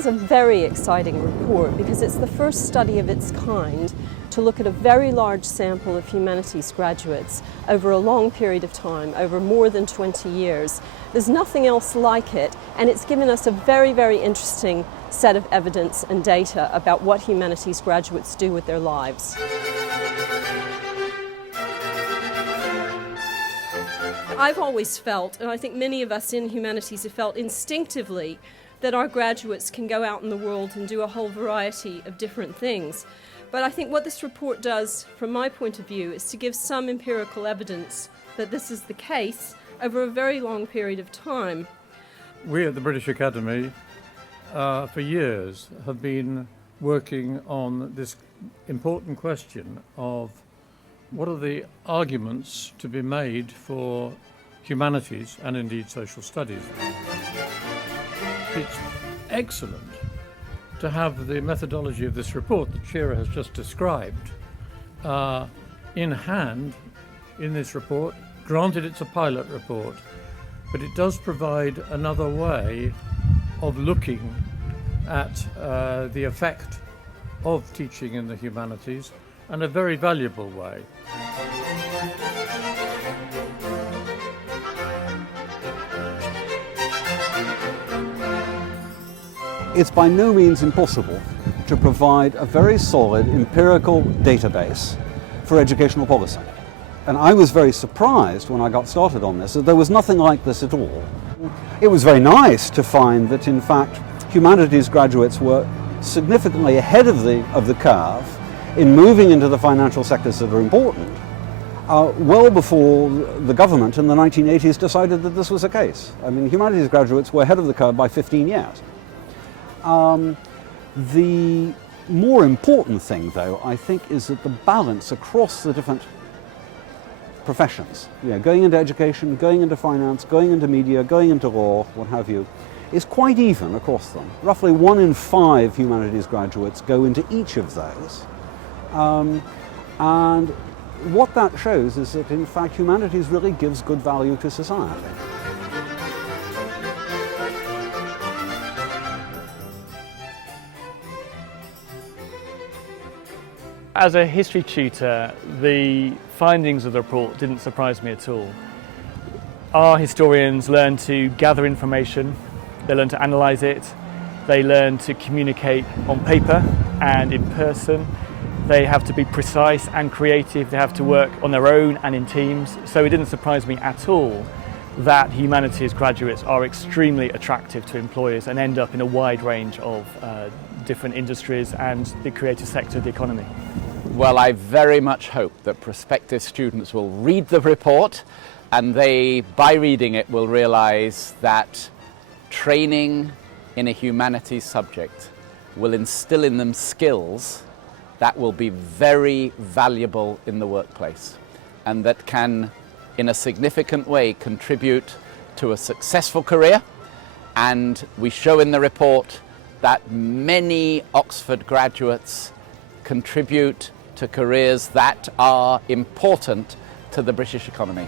is a very exciting report because it's the first study of its kind to look at a very large sample of humanities graduates over a long period of time, over more than 20 years. There's nothing else like it, and it's given us a very, very interesting set of evidence and data about what humanities graduates do with their lives. I've always felt, and I think many of us in humanities have felt instinctively, that our graduates can go out in the world and do a whole variety of different things. But I think what this report does, from my point of view, is to give some empirical evidence that this is the case over a very long period of time. We at the British Academy, for years, have been working on this important question of what are the arguments to be made for humanities and indeed social studies. It's excellent to have the methodology of this report that Shira has just described in hand in this report. Granted, it's a pilot report, but it does provide another way of looking at the effect of teaching in the humanities, and a very valuable way. It's by no means impossible to provide a very solid empirical database for educational policy. And I was very surprised when I got started on this that there was nothing like this at all. It was very nice to find that, in fact, humanities graduates were significantly ahead of the curve in moving into the financial sectors that are important, well before the government in the 1980s decided that this was the case. I mean, humanities graduates were ahead of the curve by 15 years. The more important thing, though, I think, is that the balance across the different professions, going into education, going into finance, going into media, going into law, what have you, is quite even across them. Roughly 1 in 5 humanities graduates go into each of those. And what that shows is that, in fact, humanities really gives good value to society. As a history tutor, the findings of the report didn't surprise me at all. Our historians learn to gather information, they learn to analyse it, they learn to communicate on paper and in person. They have to be precise and creative, they have to work on their own and in teams. So it didn't surprise me at all that humanities graduates are extremely attractive to employers and end up in a wide range of different industries and the creative sector of the economy. Well, I very much hope that prospective students will read the report, and they, by reading it, will realise that training in a humanities subject will instill in them skills that will be very valuable in the workplace, and that can, in a significant way, contribute to a successful career. And we show in the report that many Oxford graduates contribute to careers that are important to the British economy.